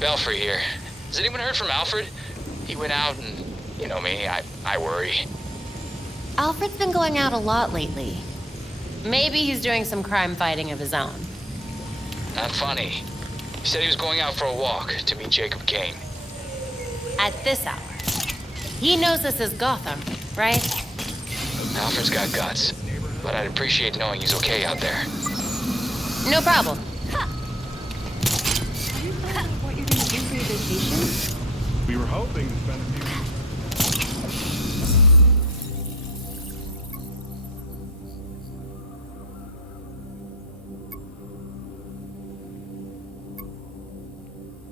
Belfry here. Has anyone heard from Alfred? He went out and, you know me, I worry. Alfred's been going out a lot lately. Maybe he's doing some crime fighting of his own. Not funny. He said he was going out for a walk to meet Jacob Kane. At this hour. He knows this is Gotham, right? Alfred's got guts, but I'd appreciate knowing he's okay out there. No problem. Have you thought about what you're gonna do for your vacation? We were hoping to spend a few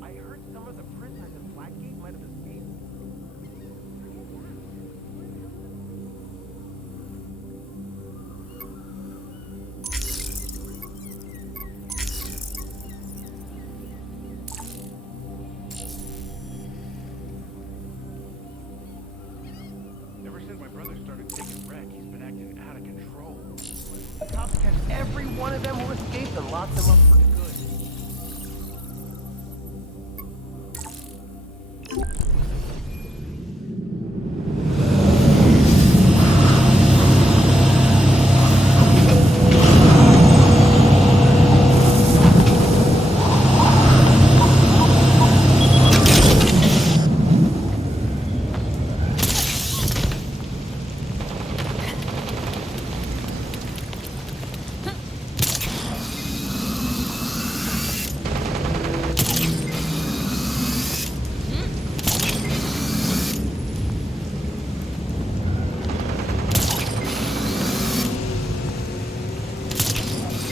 I heard some of the prisoners in Blackgate might have escaped. Ever since my brother started taking wreck, he's been acting out of control. The cops catch every one of them who escaped and lock them up for good.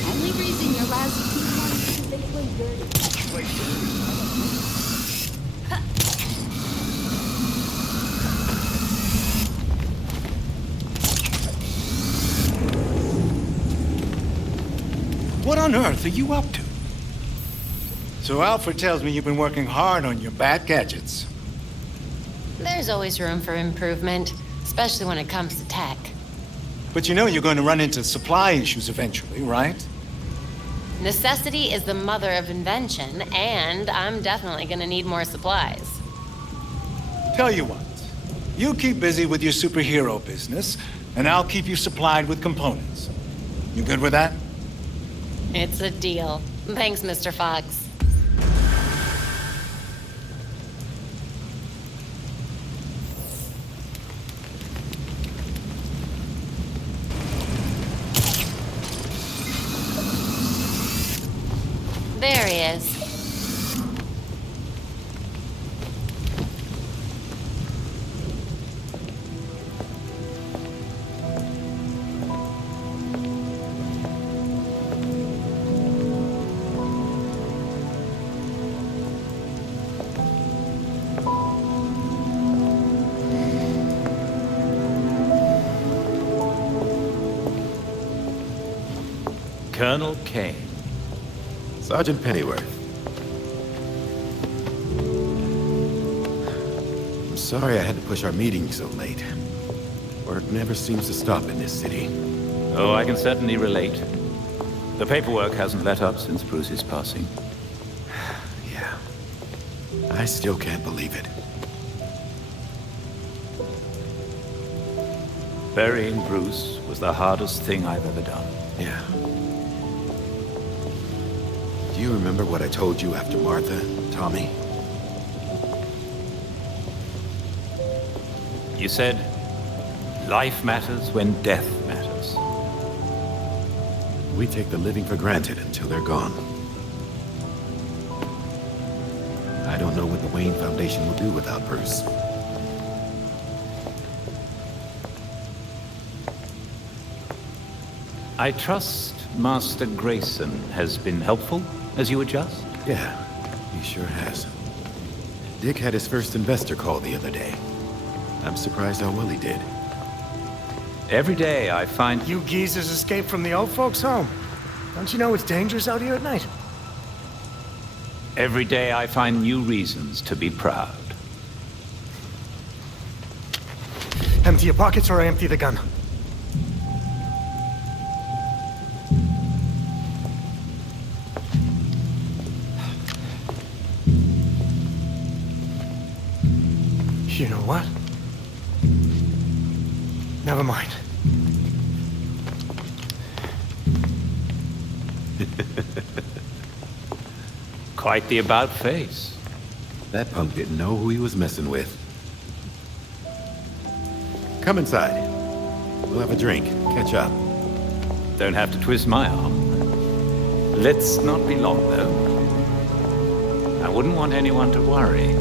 Only reason your last 2 months is they play dirty. What on earth are you up to? So Alfred tells me you've been working hard on your bat gadgets. There's always room for improvement, especially when it comes to tech. But you know you're going to run into supply issues eventually, right? Necessity is the mother of invention, and I'm definitely gonna need more supplies. Tell you what, you keep busy with your superhero business, and I'll keep you supplied with components. You good with that? It's a deal. Thanks, Mr. Fox. There he is. Colonel Kane. Sergeant Pennyworth. I'm sorry I had to push our meeting so late. Work never seems to stop in this city. Oh, I can certainly relate. The paperwork hasn't let up since Bruce's passing. Yeah. I still can't believe it. Burying Bruce was the hardest thing I've ever done. Yeah. Do you remember what I told you after Martha, Tommy? You said, life matters when death matters. We take the living for granted until they're gone. I don't know what the Wayne Foundation will do without Bruce. I trust Master Grayson has been helpful as you adjust? Yeah, he sure has. Dick had his first investor call the other day. I'm surprised how well he did. Every day I find You geezers escaped from the old folks' home. Don't you know it's dangerous out here at night? Every day I find new reasons to be proud. Empty your pockets or I empty the gun. You know what? Never mind. Quite the about face. That punk didn't know who he was messing with. Come inside. We'll have a drink, catch up. Don't have to twist my arm. Let's not be long, though. I wouldn't want anyone to worry.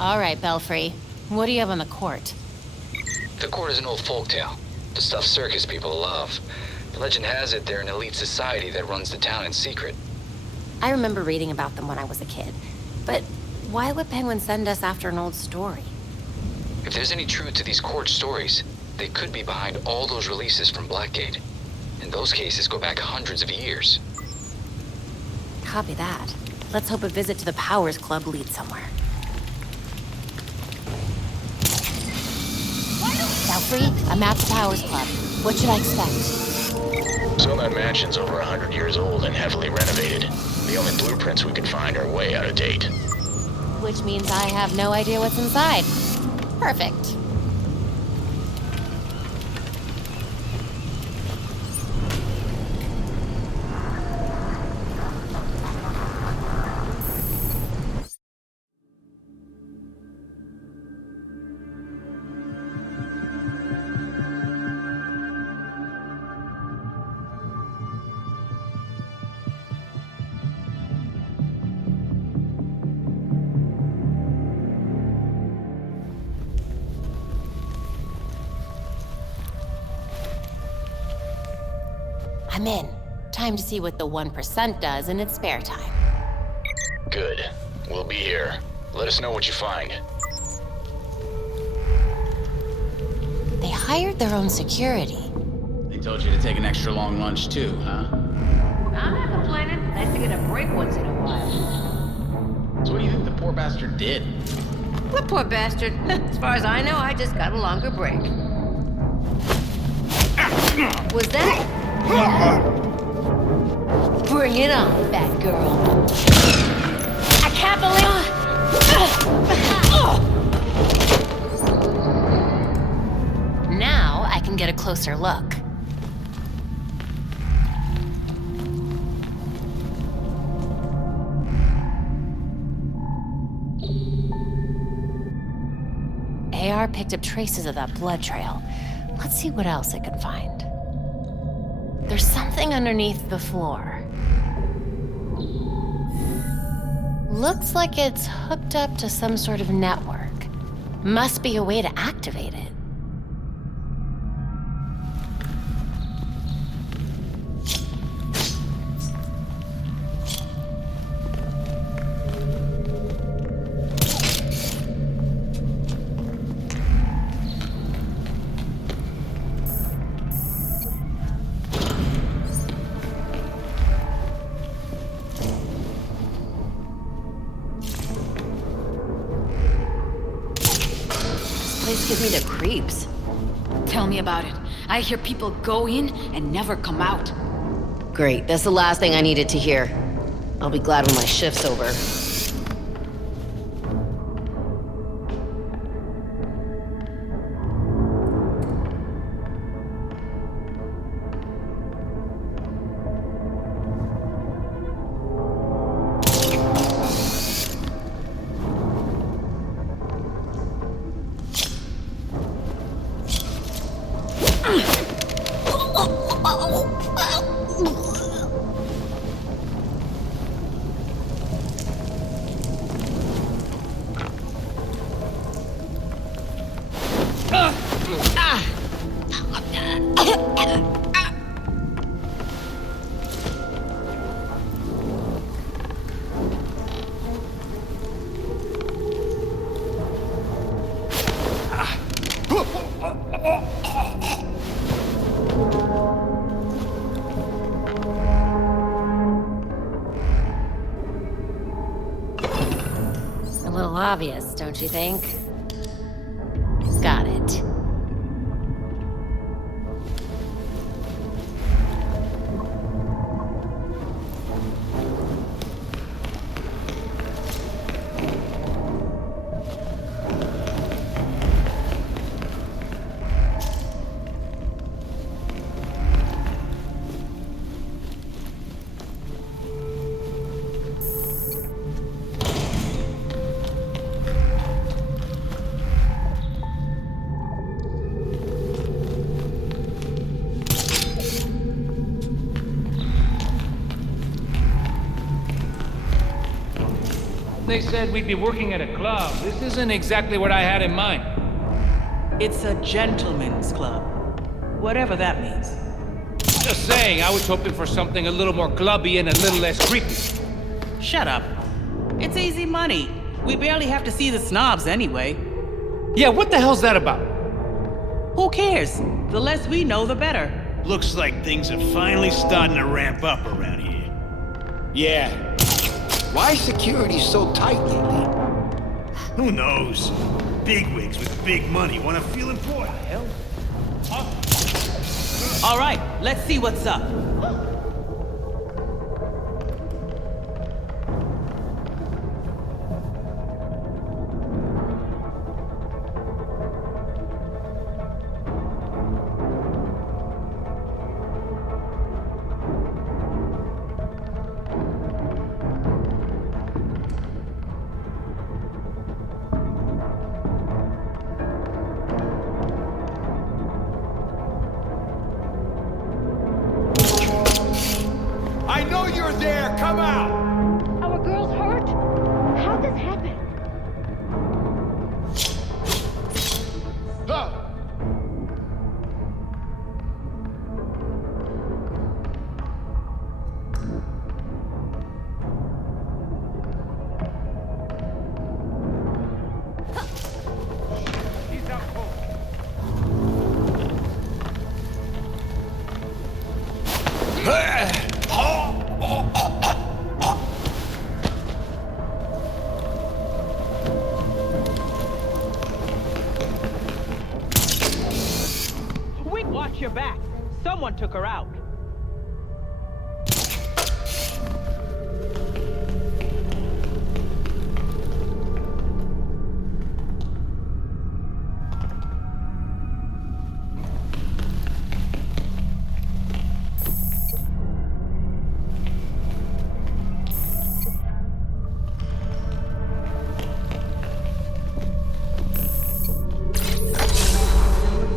All right, Belfry. What do you have on the court? The court is an old folktale. The stuff circus people love. The legend has it they're an elite society that runs the town in secret. I remember reading about them when I was a kid. But why would Penguin send us after an old story? If there's any truth to these court stories, they could be behind all those releases from Blackgate. And those cases go back hundreds of years. Copy that. Let's hope a visit to the Powers Club leads somewhere. Belfry, I'm at the Powers Club. What should I expect? That mansion's over 100 years old and heavily renovated. The only blueprints we could find are way out of date. Which means I have no idea what's inside. Perfect. I'm in. Time to see what the 1% does in its spare time. Good. We'll be here. Let us know what you find. They hired their own security. They told you to take an extra long lunch too, huh? I'm not complaining. Nice to get a break once in a while. So what do you think the poor bastard did? What poor bastard? As far as I know, I just got a longer break. Was that? Bring it on, fat girl. I can't believe... Now I can get a closer look. AR picked up traces of that blood trail. Let's see what else it can find. There's something underneath the floor. Looks like it's hooked up to some sort of network. Must be a way to activate it. This gives me the creeps. Tell me about it. I hear people go in and never come out. Great, that's the last thing I needed to hear. I'll be glad when my shift's over. A little obvious, don't you think? Got it. They said we'd be working at a club. This isn't exactly what I had in mind. It's a gentleman's club. Whatever that means. Just saying, I was hoping for something a little more clubby and a little less creepy. Shut up. It's easy money. We barely have to see the snobs anyway. Yeah, what the hell's that about? Who cares? The less we know, the better. Looks like things are finally starting to ramp up around here. Yeah. Why is security so tight lately? Who knows? Bigwigs with big money want to feel important. Hell? All right, let's see what's up. I know you're there! Come out! Our girl's hurt? How'd this happen? He's out cold. Watch your back. Someone took her out.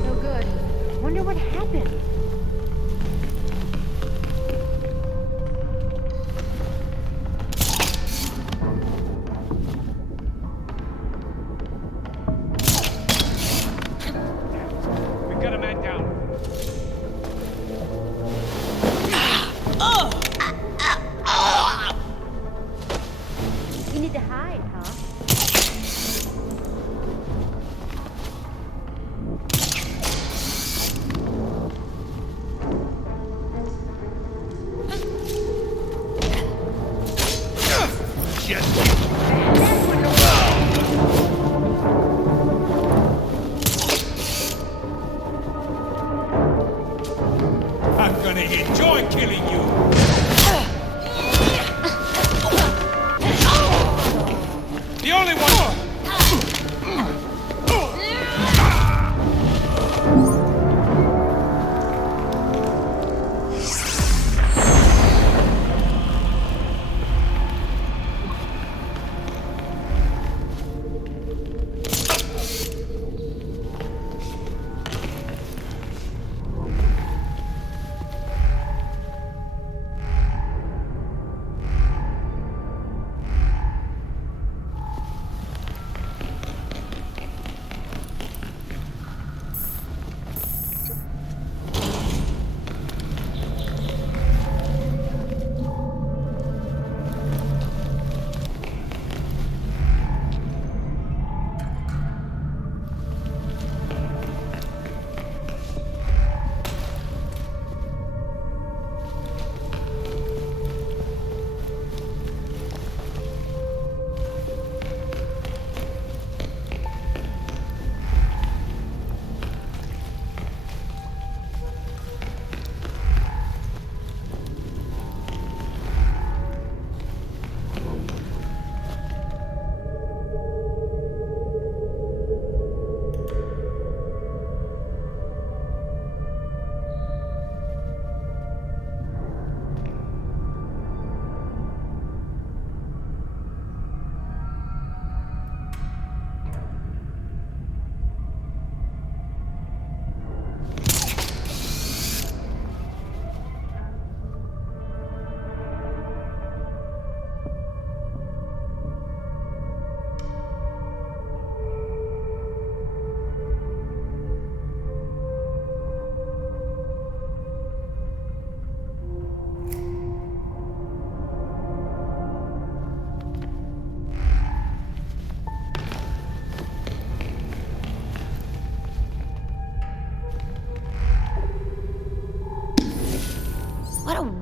No good. Wonder what happened. We got a man down. You need to hide, huh?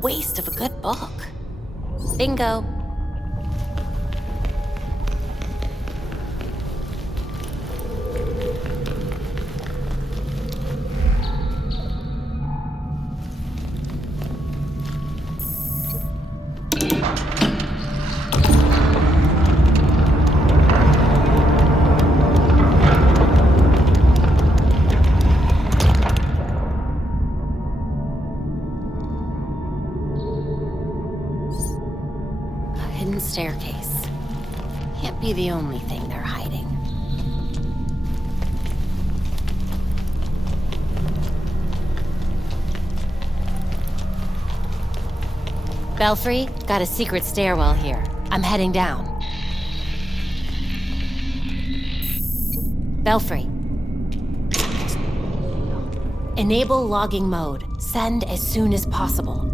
waste of a good book. Bingo. Staircase. Can't be the only thing they're hiding. Belfry, got a secret stairwell here. I'm heading down. Belfry. Enable logging mode. Send as soon as possible.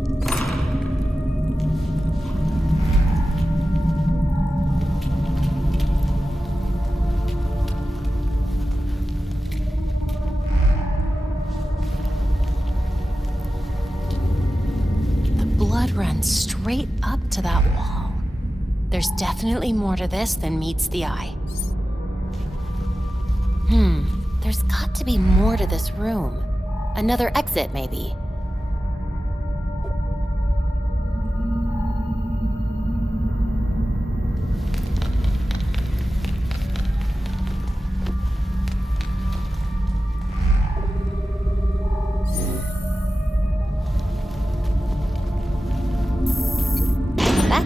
Runs straight up to that wall. There's definitely more to this than meets the eye. There's got to be more to this room. Another exit, maybe.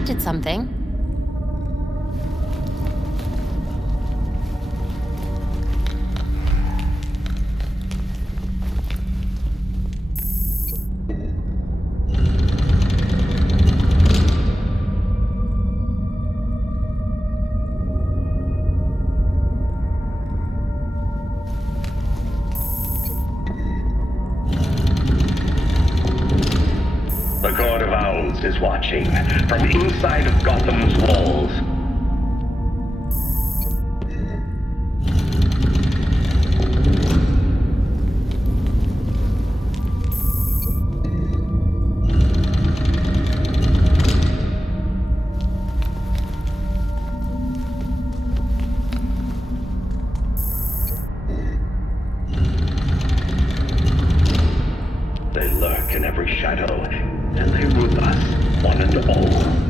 Did something. The Court of Owls is watching from inside of Gotham's walls. They lurk in every shadow, and they rule us, one and all.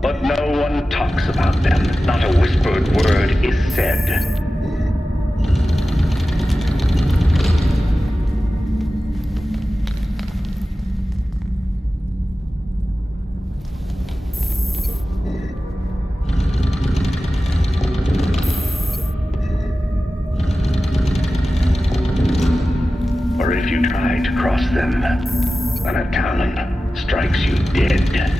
But no one talks about them. Not a whispered word is said. Or if you try to cross them, then a talon strikes you dead.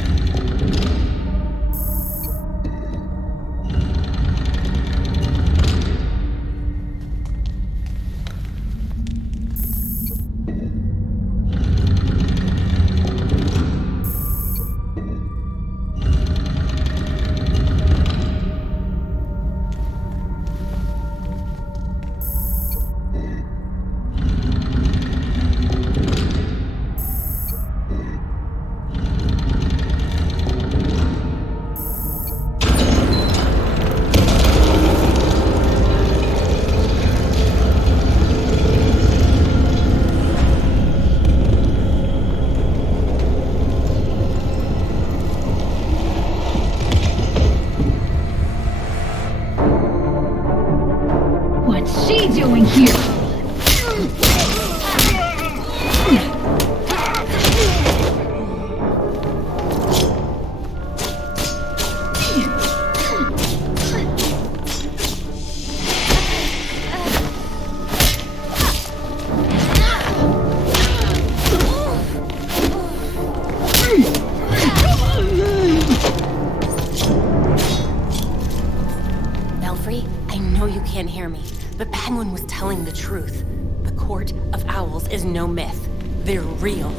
someone was telling the truth. The Court of Owls is no myth. They're real.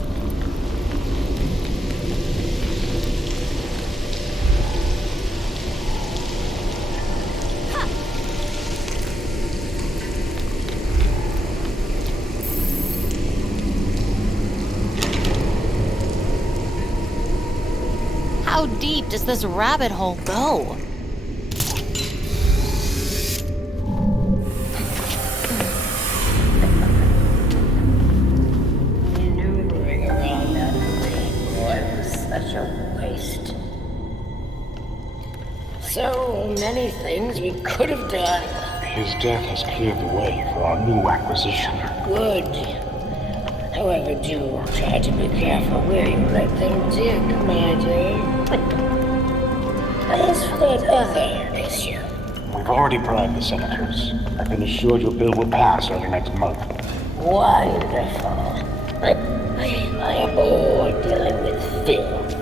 How deep does this rabbit hole go? Maneuvering around that thing was such a waste. So many things we could have done. His death has cleared the way for our new acquisition. Good. However, do try to be careful where you let them dig, my dear. As for that other issue, We've already bribed the senators. I've been assured your bill will pass early next month. wonderful. I am bored dealing with filth.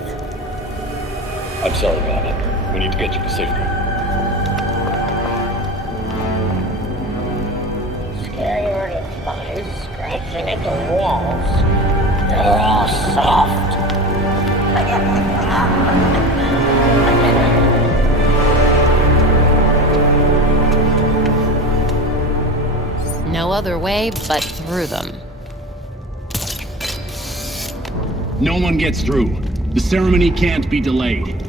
I'm sorry, Madam. We need to get you to safety. Scary little flies scratching at the walls. They're all soft. No other way but through them. No one gets through. The ceremony can't be delayed.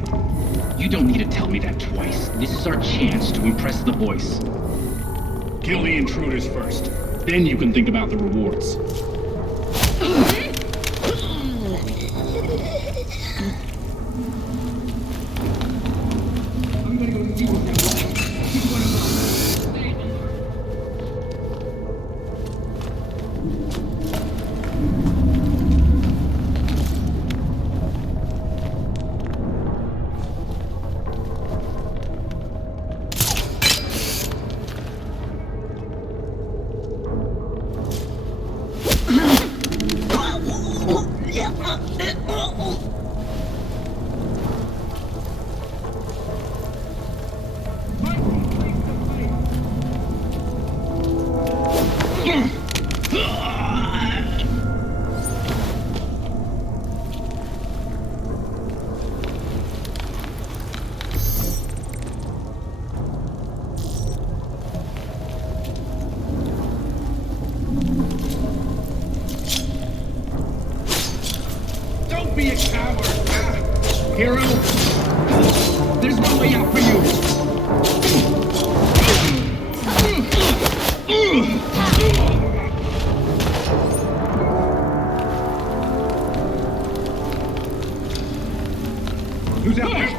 You don't need to tell me that twice. This is our chance to impress the voice. Kill the intruders first. Then you can think about the rewards. Don't be a coward! Hero! There's no way out for you! Who's out there?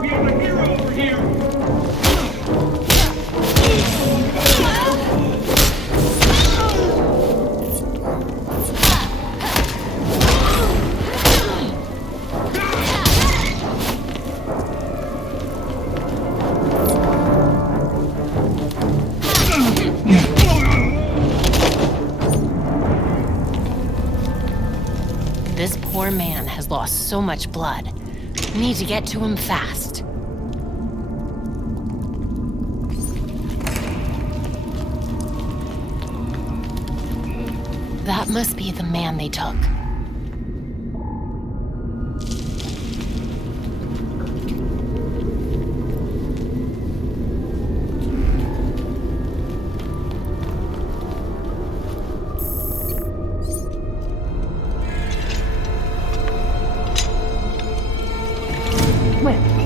We have a hero over here! This poor man has lost so much blood. We need to get to him fast. That must be the man they took.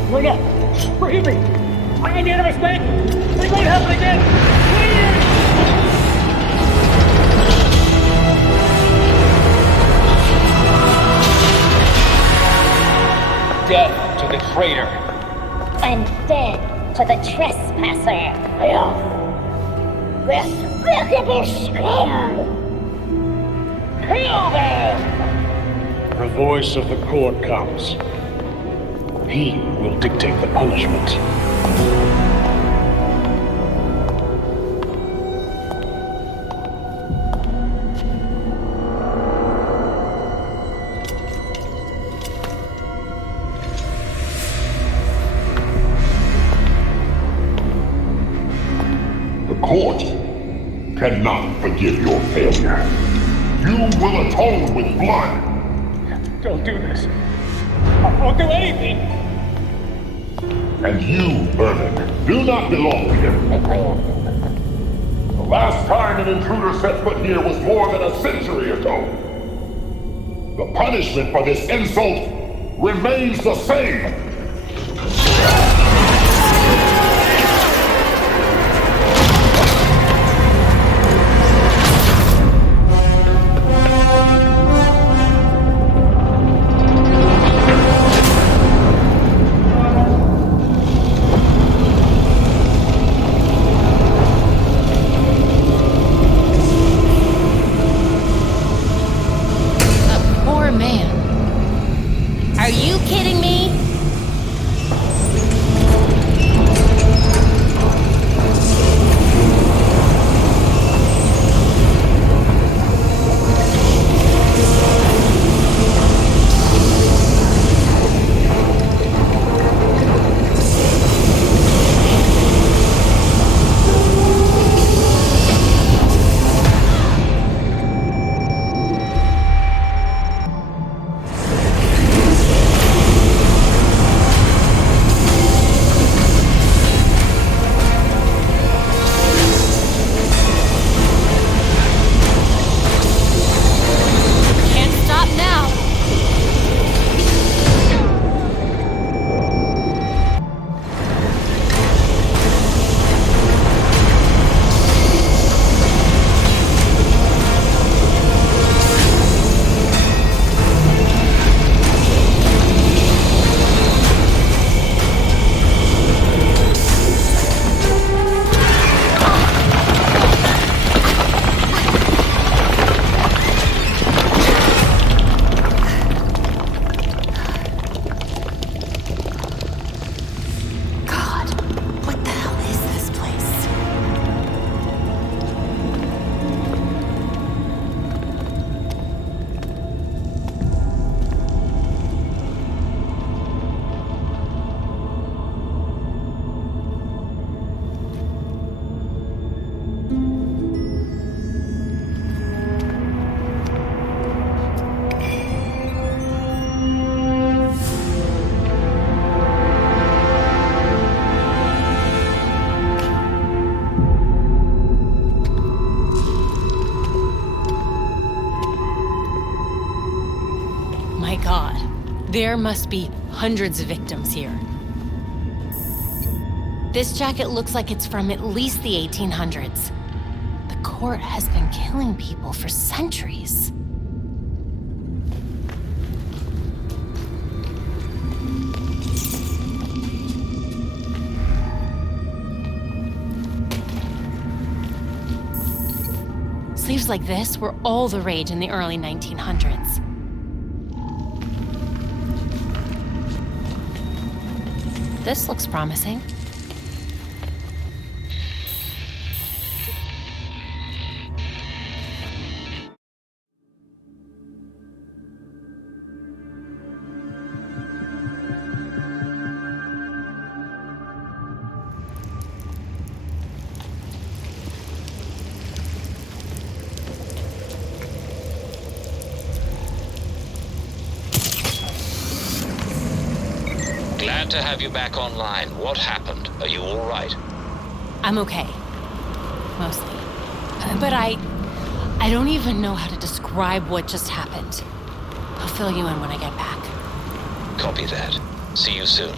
Look out! Forgive me! I made a mistake! It won't happen again! Death to the traitor. And dead to the trespasser. Despicable scum! Kill them! The voice of the court comes. He will dictate the punishment. cannot forgive your failure. You will atone with blood. Don't do this. I'll do anything. And you, Vermin, do not belong here. The last time an intruder set foot here was more than a century ago. The punishment for this insult remains the same. Are you kidding me? My God, there must be hundreds of victims here. This jacket looks like it's from at least the 1800s. The court has been killing people for centuries. Sleeves like this were all the rage in the early 1900s. This looks promising. Glad to have you back online. What happened? Are you all right? I'm okay. Mostly. But I don't even know how to describe what just happened. I'll fill you in when I get back. Copy that. See you soon.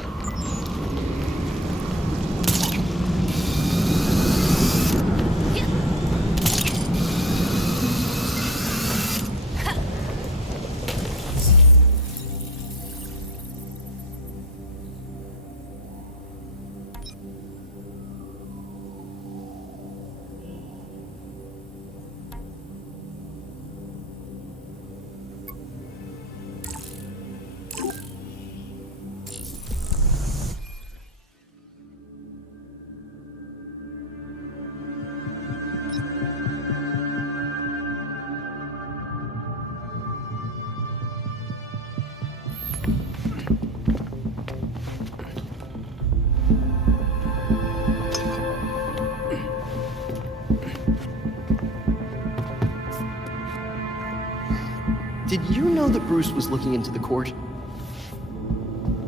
Did you know that Bruce was looking into the court?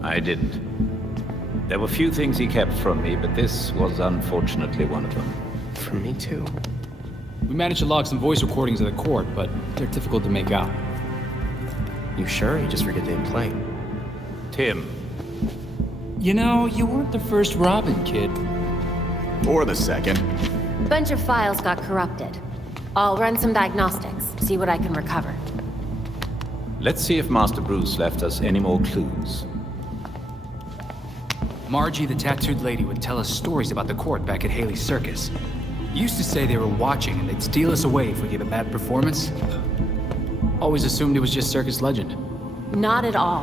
I didn't. There were few things he kept from me, but this was unfortunately one of them. From me too. We managed to log some voice recordings of the court, but they're difficult to make out. You sure? You just forget they play. Tim. You know, you weren't the first Robin, kid. Or the second. Bunch of files got corrupted. I'll run some diagnostics, see what I can recover. Let's see if Master Bruce left us any more clues. Margie, the tattooed lady, would tell us stories about the court back at Haley's Circus. Used to say they were watching and they'd steal us away if we gave a bad performance. Always assumed it was just circus legend. Not at all.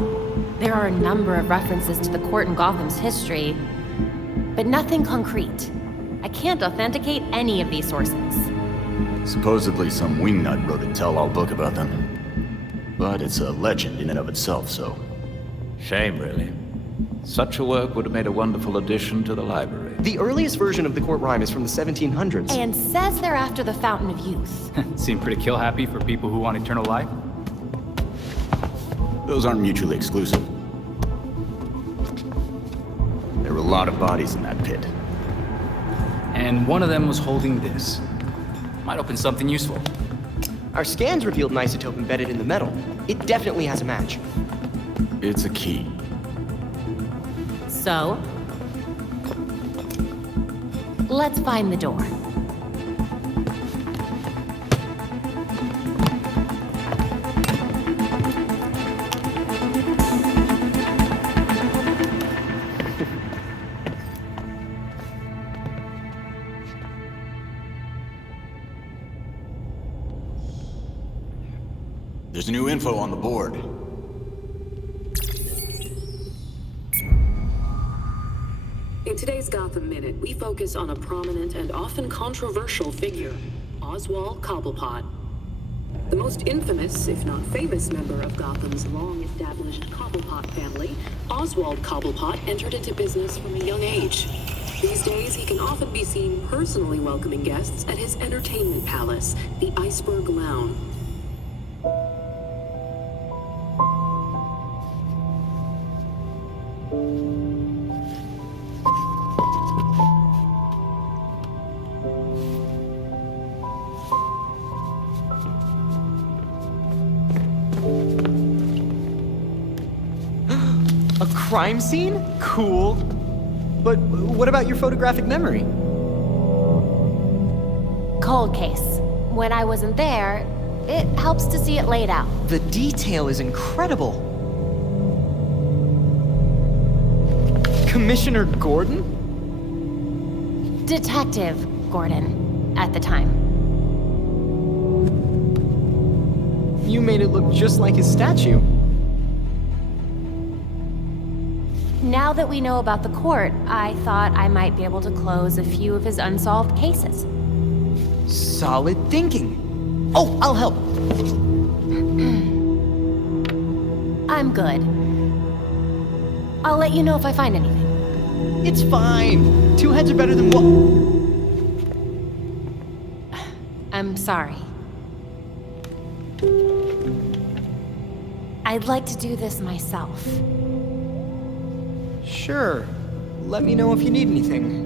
There are a number of references to the court in Gotham's history, but nothing concrete. I can't authenticate any of these sources. Supposedly some wingnut wrote a tell-all book about them. But it's a legend in and of itself, so... Shame, really. Such a work would have made a wonderful addition to the library. The earliest version of the court rhyme is from the 1700s. And says they're after the Fountain of Youth. Seem pretty kill-happy for people who want eternal life. Those aren't mutually exclusive. There were a lot of bodies in that pit. And one of them was holding this. Might open something useful. Our scans revealed an isotope embedded in the metal. It definitely has a match. It's a key. So? Let's find the door. There's new info on the board. In today's Gotham Minute, we focus on a prominent and often controversial figure, Oswald Cobblepot. The most infamous, if not famous, member of Gotham's long-established Cobblepot family, Oswald Cobblepot entered into business from a young age. These days, he can often be seen personally welcoming guests at his entertainment palace, the Iceberg Lounge. A crime scene? Cool. But what about your photographic memory? Cold case. When I wasn't there, it helps to see it laid out. The detail is incredible. Commissioner Gordon? Detective Gordon, at the time. You made it look just like his statue. Now that we know about the court, I thought I might be able to close a few of his unsolved cases. Solid thinking. Oh, I'll help. I'm good. I'll let you know if I find anything. It's fine. Two heads are better than one. I'm sorry. I'd like to do this myself. Sure. Let me know if you need anything.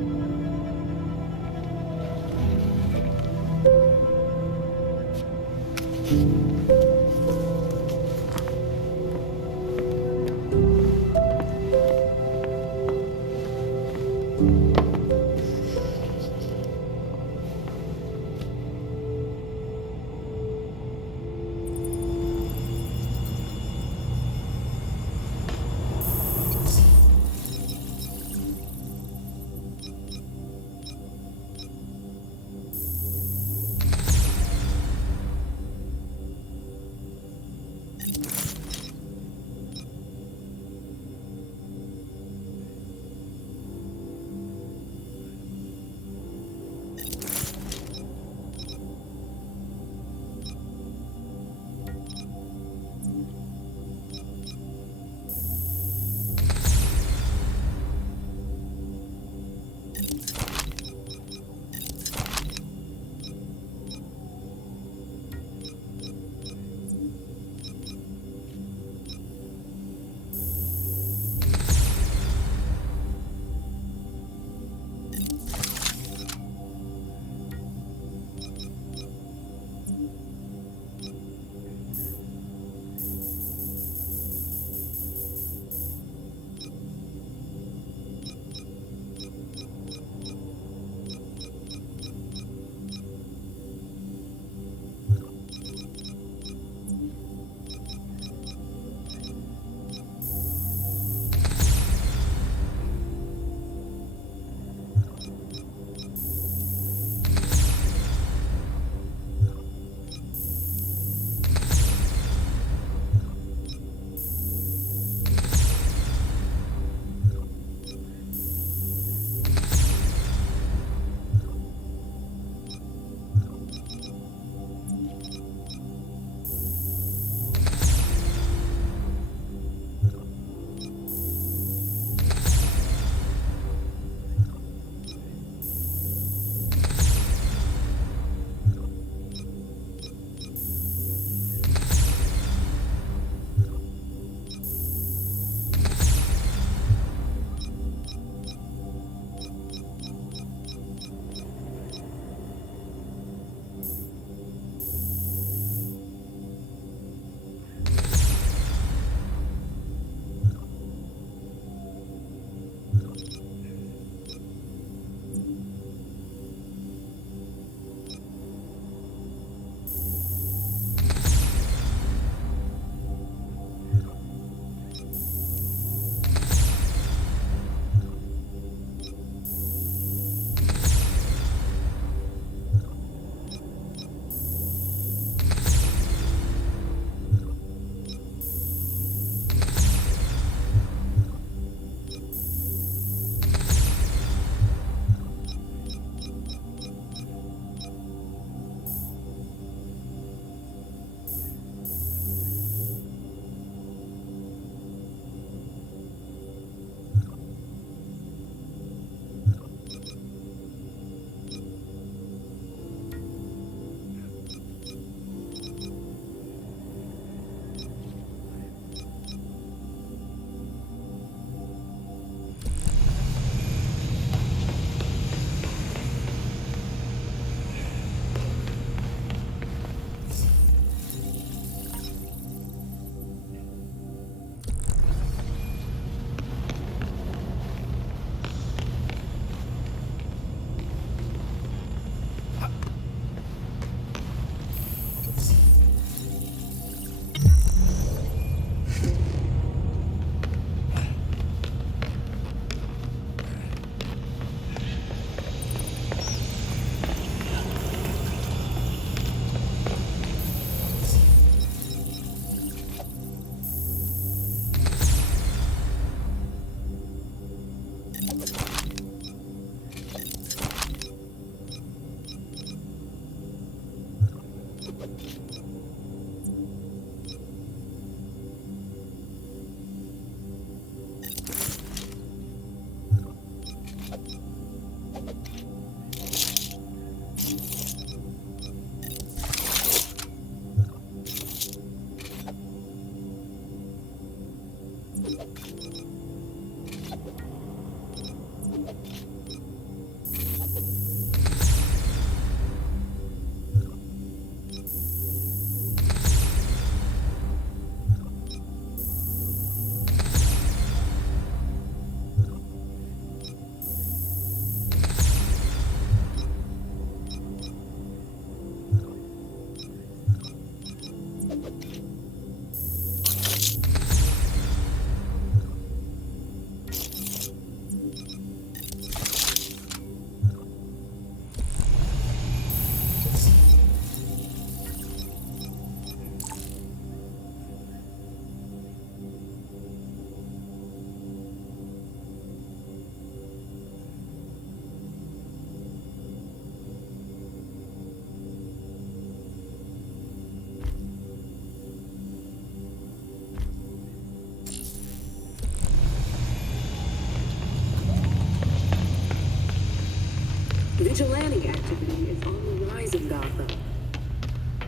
Vigilante activity is on the rise in Gotham.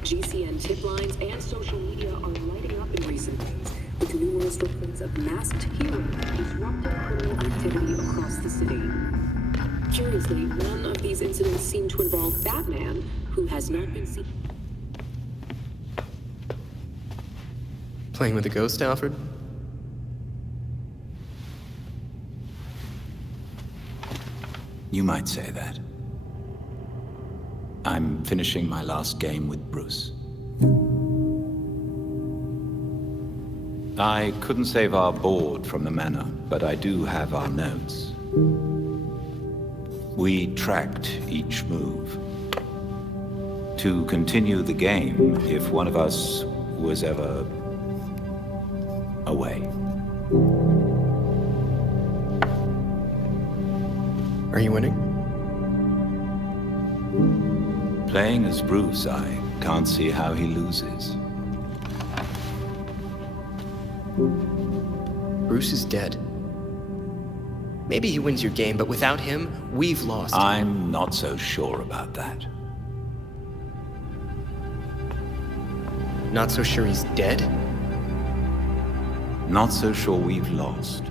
GCN tip lines and social media are lighting up in recent days, with numerous reports of masked heroes disrupting criminal activity across the city. Curiously, none of these incidents seem to involve Batman, who has not been seen. Playing with a ghost, Alfred? You might say that. I'm finishing my last game with Bruce. I couldn't save our board from the manor, but I do have our notes. We tracked each move. To continue the game if one of us was ever away. Are you winning? Playing as Bruce, I can't see how he loses. Bruce is dead. Maybe he wins your game, but without him, we've lost. I'm not so sure about that. Not so sure he's dead? Not so sure we've lost.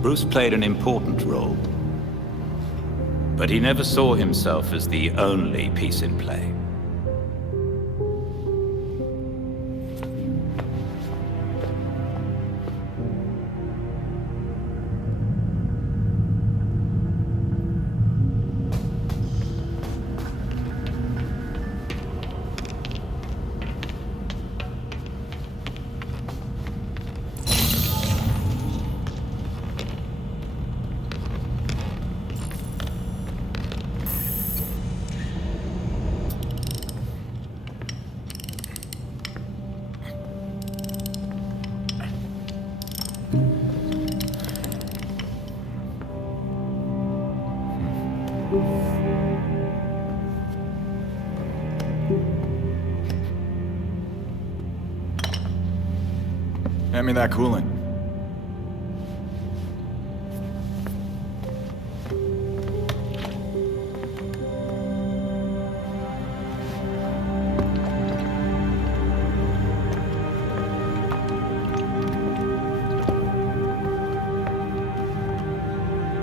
Bruce played an important role, but he never saw himself as the only piece in play. Hand me that coolant.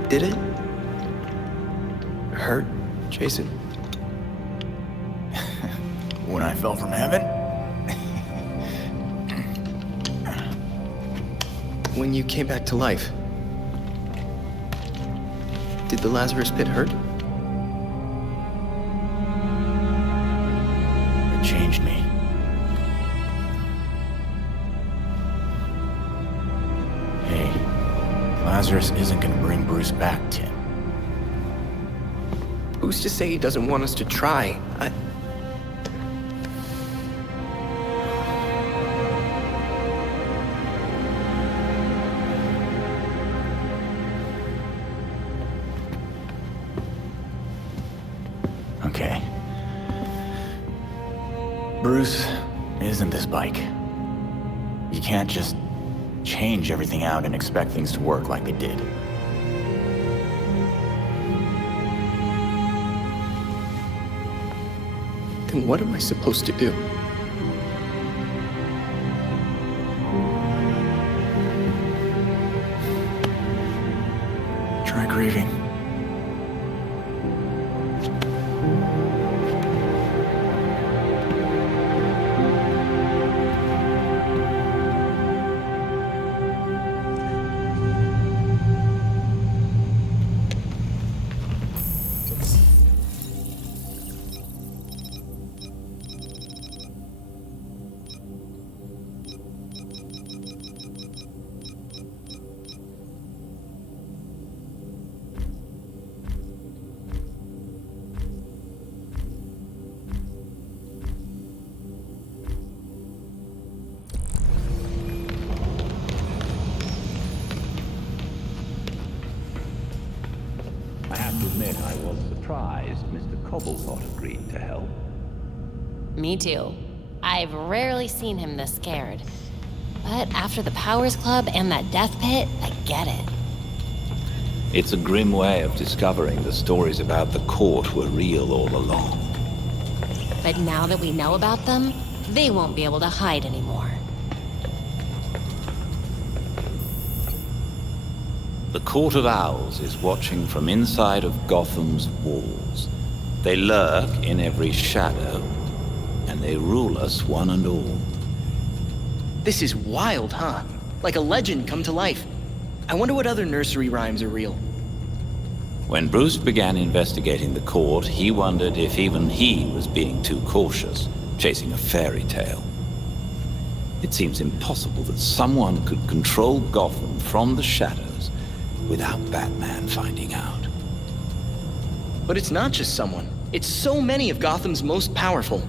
Did it hurt, Jason? When I fell from heaven? When you came back to life, did the Lazarus pit hurt? It changed me. Hey, Lazarus isn't gonna bring Bruce back, Tim. Who's to say he doesn't want us to try? Okay. Bruce isn't this bike. You can't just change everything out and expect things to work like they did. Then what am I supposed to do? Try grieving. I have to admit, I was surprised Mr. Cobblepot agreed to help. Me too. I've rarely seen him this scared. But after the Powers Club and that death pit, I get it. It's a grim way of discovering the stories about the court were real all along. But now that we know about them, they won't be able to hide anymore. The Court of Owls is watching from inside of Gotham's walls. They lurk in every shadow, and they rule us one and all. This is wild, huh? Like a legend come to life. I wonder what other nursery rhymes are real. When Bruce began investigating the court, he wondered if even he was being too cautious, chasing a fairy tale. It seems impossible that someone could control Gotham from the shadows without Batman finding out. But it's not just someone. It's so many of Gotham's most powerful.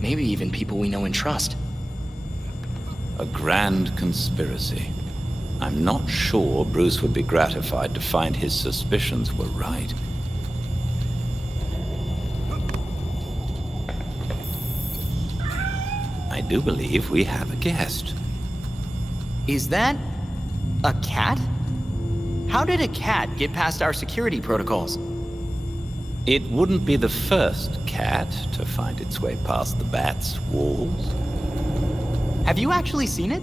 Maybe even people we know and trust. A grand conspiracy. I'm not sure Bruce would be gratified to find his suspicions were right. I do believe we have a guest. Is that a cat? How did a cat get past our security protocols? It wouldn't be the first cat to find its way past the Bat's walls. Have you actually seen it?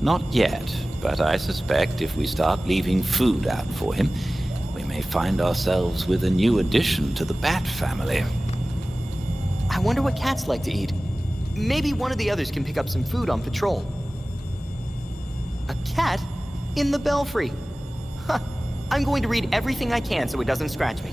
Not yet, but I suspect if we start leaving food out for him, we may find ourselves with a new addition to the Bat family. I wonder what cats like to eat. Maybe one of the others can pick up some food on patrol. A cat in the belfry. Huh. I'm going to read everything I can so it doesn't scratch me.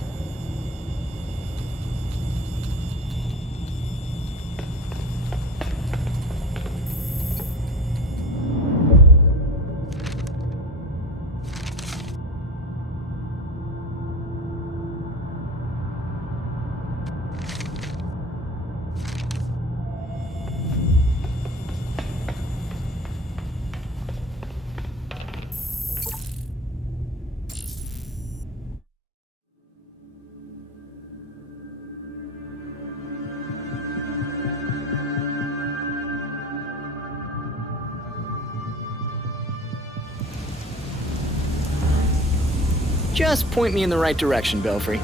Just point me in the right direction, Belfry.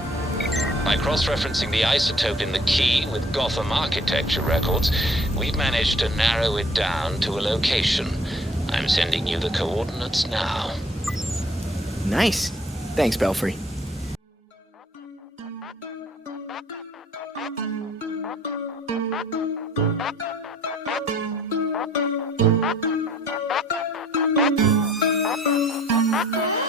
By cross-referencing the isotope in the key with Gotham architecture records, we've managed to narrow it down to a location. I'm sending you the coordinates now. Nice. Thanks, Belfry. Thank you.